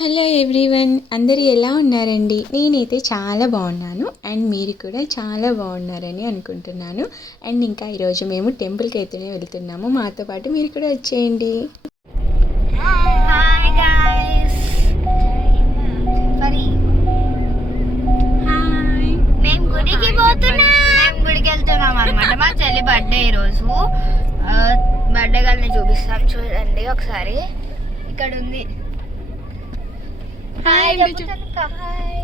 Hello everyone అందరూ ఎలా ఉన్నారండి? నేనైతే చాలా బాగున్నాను. అండ్ మీరు కూడా చాలా బాగున్నారని అనుకుంటున్నాను. అండ్ ఇంకా ఈరోజు మేము టెంపుల్కి అయితేనే వెళ్తున్నాము. మాతో పాటు మీరు కూడా వచ్చేయండి. హాయ్ గాయ్స్ మరి హాయ్ మేము గుడికి వెళ్తున్నాం అనమాట మా చెల్లి బర్త్డే ఈరోజు. బర్త్డే చూపిస్తాం చూడండి ఒకసారి. ఇక్కడ ఉంది హాయ్ హాయ్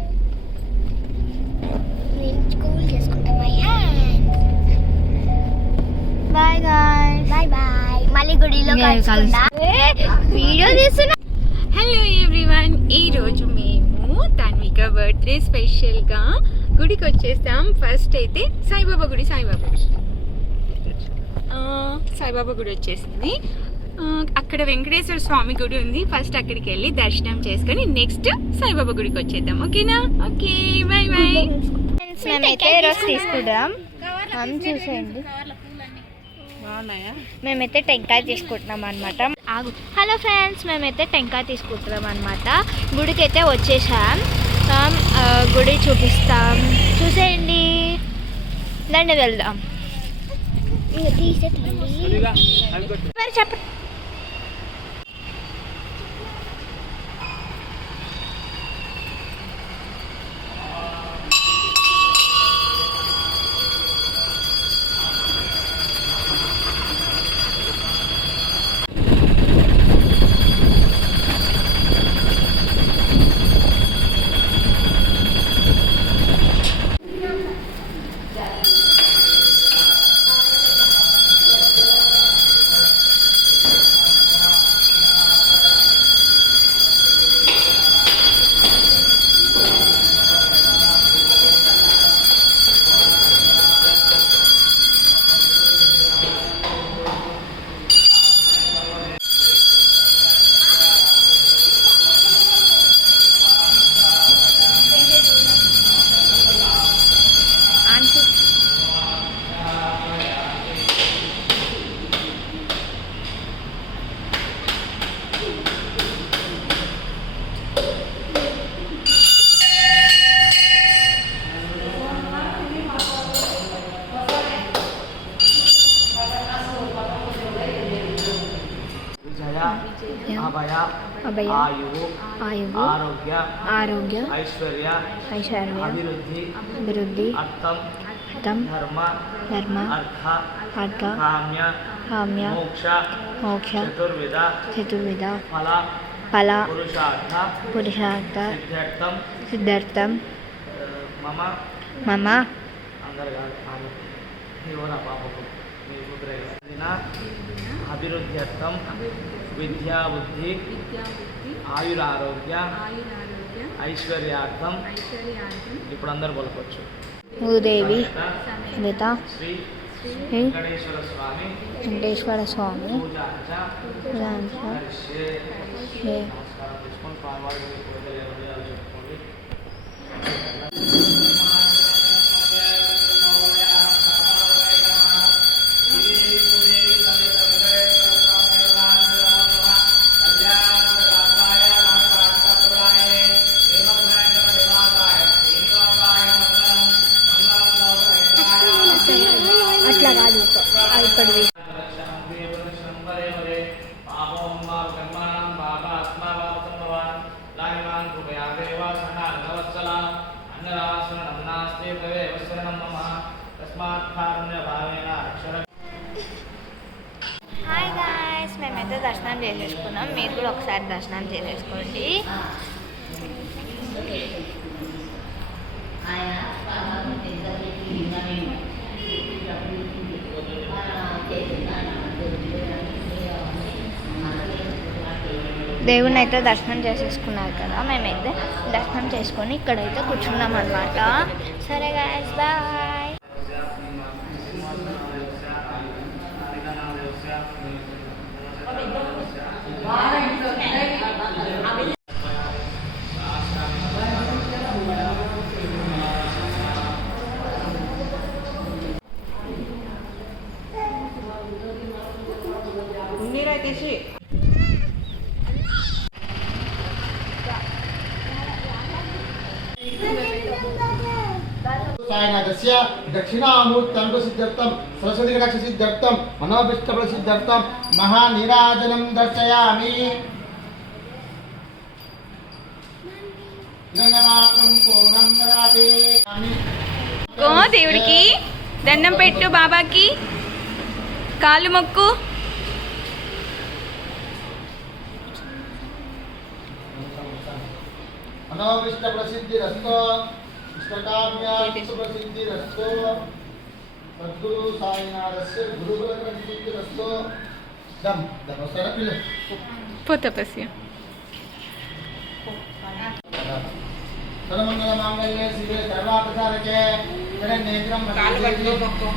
నేను స్కూల్ చేసుకుంటాం my hand bye guys bye bye మళ్ళీ గుడిలో కలుసుకుంటా వీడియో తీస్తున్నా. హలో ఎవ్రీవన్ ఈరోజు మేము తన్విక బర్త్డే స్పెషల్గా గుడికి వచ్చేస్తాం ఫస్ట్ అయితే సాయిబాబా గుడి సాయిబాబా సాయిబాబా గుడి వచ్చేసింది. అక్కడ వెంకటేశ్వర స్వామి గుడి ఉంది. ఫస్ట్ అక్కడికి వెళ్ళి దర్శనం చేసుకొని నెక్స్ట్ సాయిబాబా గుడికి వచ్చేద్దాం. ఓకేనా? ఓకే బాయ్ బాయ్ మేమైతే తీసుకుంటాం. చూసేయండి. మేమైతే టెంకాయ తీసుకుంటున్నాం అనమాట ఆగు. హలో ఫ్రెండ్స్ మేమైతే టెంకాయ తీసుకుంటున్నాం అనమాట గుడికి అయితే వచ్చేసాం గుడి చూపిస్తాం. చూసేయండి. దండి వెళ్దాం. మరి ಅಭಯ ಅಭಯ ಆಯುವು ಆಯುವು ಆರೋಗ್ಯ ಆರೋಗ್ಯ ಐಶ್ವರ್ಯ ಐಶ್ವರ್ಯ ಅಭಿವೃದ್ಧಿ ಅಭಿವೃದ್ಧಿ ಅರ್ಥಂ ಅರ್ಥಂ ಧರ್ಮ ಧರ್ಮ ಅರ್ಥ ಅರ್ಥ ಕಾಮ್ಯ ಕಾಮ್ಯ ಮೋಕ್ಷ ಮೋಕ್ಷ ಚತುರ್ವಿಧ ಚತುರ್ವಿಧ ಫಲ ಫಲ ಪುರುಷಾರ್ಥ ಪುರುಷಾರ್ಥ ಸಿದ್ಧಾರ್ಥಂ ಸಿದ್ಧಾರ್ಥಂ ಮಮ ಮಮ ಅಭಿವೃದ್ಧಿ ಅರ್ಥಂ విద్యా బుద్ధి ఆయురారోగ్య ఐశ్వర్యార్థం ఇప్పుడు అందరు పలుకోవచ్చు భూదేవి శ్రీ వెంకటేశ్వర స్వామి వెంకటేశ్వర స్వామి మేమైతే దర్శనం చేసేసుకున్నాం. మీరు కూడా ఒకసారి దర్శనం చేసేసుకోండి. దేవుని అయితే దర్శనం చేసేసుకున్నారు కదా మేమైతే దర్శనం చేసుకొని ఇక్కడైతే కూర్చున్నాం అనమాట సరే గాయస్ బాయ్ 在继续。సాయనాథస్య దక్షిణామూర్తండు సిద్ధార్థం సరస్వతి కక్ష సిద్ధార్థం మనోభిష్టపల సిద్ధార్థం మహానిరాజనం దర్శయామి. దేవుడికి దండం పెట్టు బాబాకి కాలు మొక్కు. मनोविष्ट प्रसिद्धि रस्तो सद्गुरु साईनाथस्य रस्तो दम दमस्तर पिले पोतपस्य सर्वमंगल मांगल्य शिवे सर्वापसारके तने नेत्रम काल बटलो भक्तो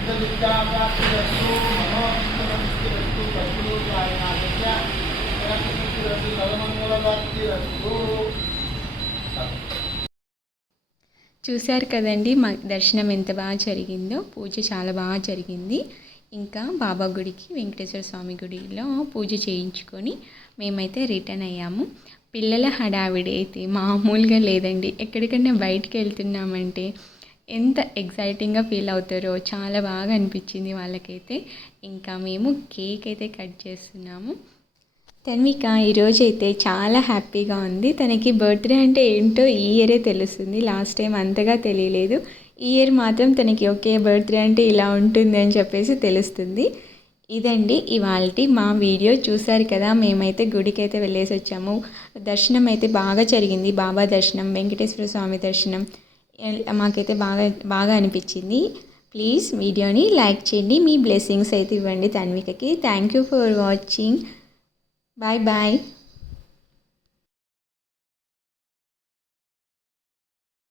इदं विद्या प्राप्तिरस्तु मनोविष्ट प्रसिद्धिरस्तु सद्गुरु साईनाथस्य చూశారు కదండి మా దర్శనం ఎంత బాగా జరిగిందో పూజ చాలా బాగా జరిగింది. ఇంకా బాబా గుడికి వెంకటేశ్వర స్వామి గుడిలో పూజ చేయించుకొని మేమైతే రిటర్న్ అయ్యాము. పిల్లల హడావిడి అయితే మామూలుగా లేదండి. ఎక్కడికైనా బయటికి వెళ్తున్నామంటే ఎంత ఎగ్జైటింగ్గా ఫీల్ అవుతారో చాలా బాగా అనిపించింది వాళ్ళకైతే. ఇంకా మేము కేక్ అయితే కట్ చేస్తున్నాము. తన్విక ఈరోజు అయితే చాలా హ్యాపీగా ఉంది. తనకి బర్త్డే అంటే ఏంటో ఈ ఇయరే తెలుస్తుంది. లాస్ట్ టైం అంతగా తెలియలేదు. ఈ ఇయర్ మాత్రం తనకి ఓకే బర్త్డే అంటే ఇలా ఉంటుంది అని చెప్పేసి తెలుస్తుంది. ఇదండి ఇవాళ మా వీడియో. చూసారు కదా మేమైతే గుడికి అయితే వెళ్ళేసి వచ్చాము. దర్శనం అయితే బాగా జరిగింది. బాబా దర్శనం వెంకటేశ్వర స్వామి దర్శనం మాకైతే బాగా బాగా అనిపించింది. ప్లీజ్ వీడియోని లైక్ చేయండి. మీ బ్లెస్సింగ్స్ అయితే ఇవ్వండి తన్వికకి. Thank you for watching. Bye bye